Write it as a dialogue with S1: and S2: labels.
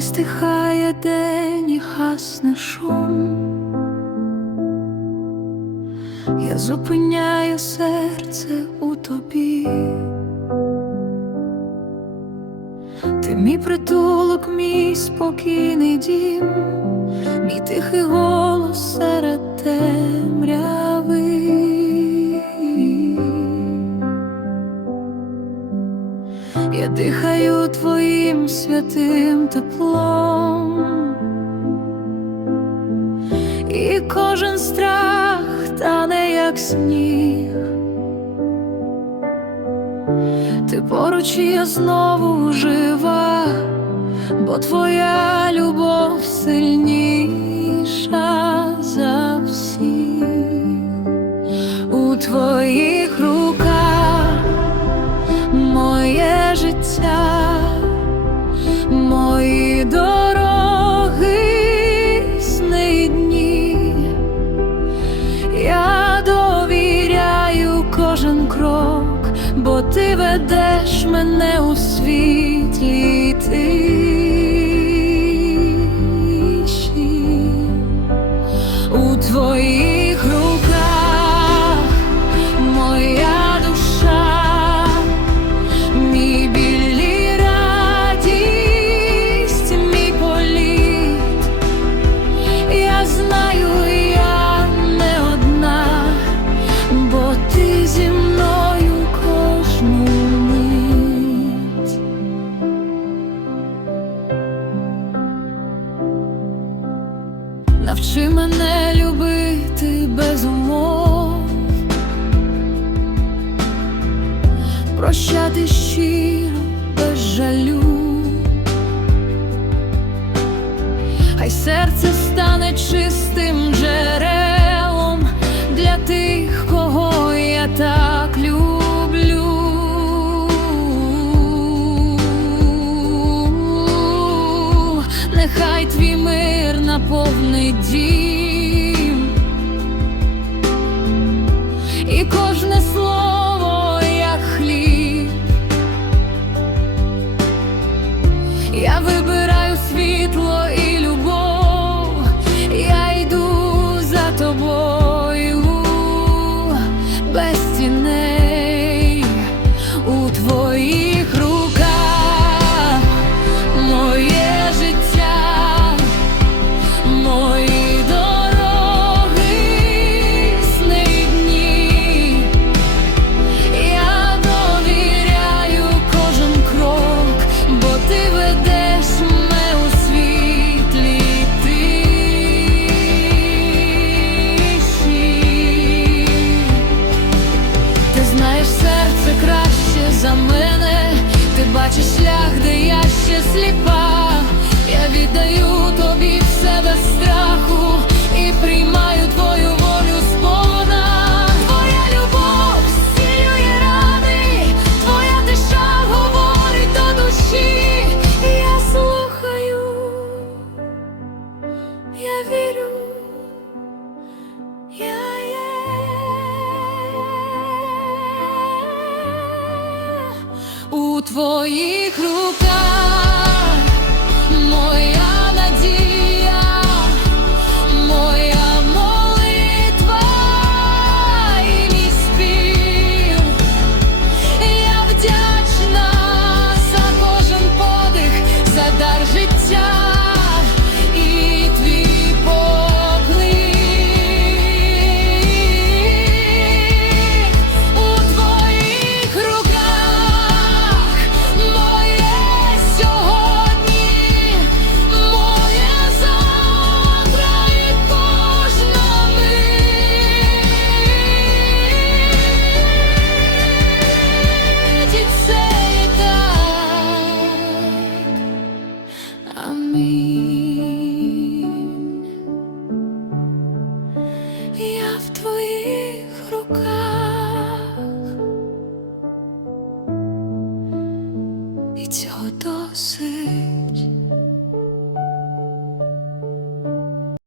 S1: стихає день і гасне шум, я зупиняю серце у тобі. Ти мій притулок, мій спокійний дім, мій тихий голос серед темряви. Я дихаю твоїм святим теплом, і кожен страх тане, як сніг. Ти поруч я знову жива, бо твоя любов сильніша за всіх у твоїх руках ведеш мене у світлі тиші. Мене любити без умов, прощати щиро без жалю. Хай серце стане чистим джерелом для тих, кого я так люблю. Нехай твій мир наповнить дім, Я вибираю світло і сліпа. Я віддаю тобі все без страху і приймаю твою волю сповна. Твоя любов зцілює рани, твоя тиша говорить до душі. Я слухаю, я вірю. Я є у твоїх Амінь. Я в твоїх руках, цього досить.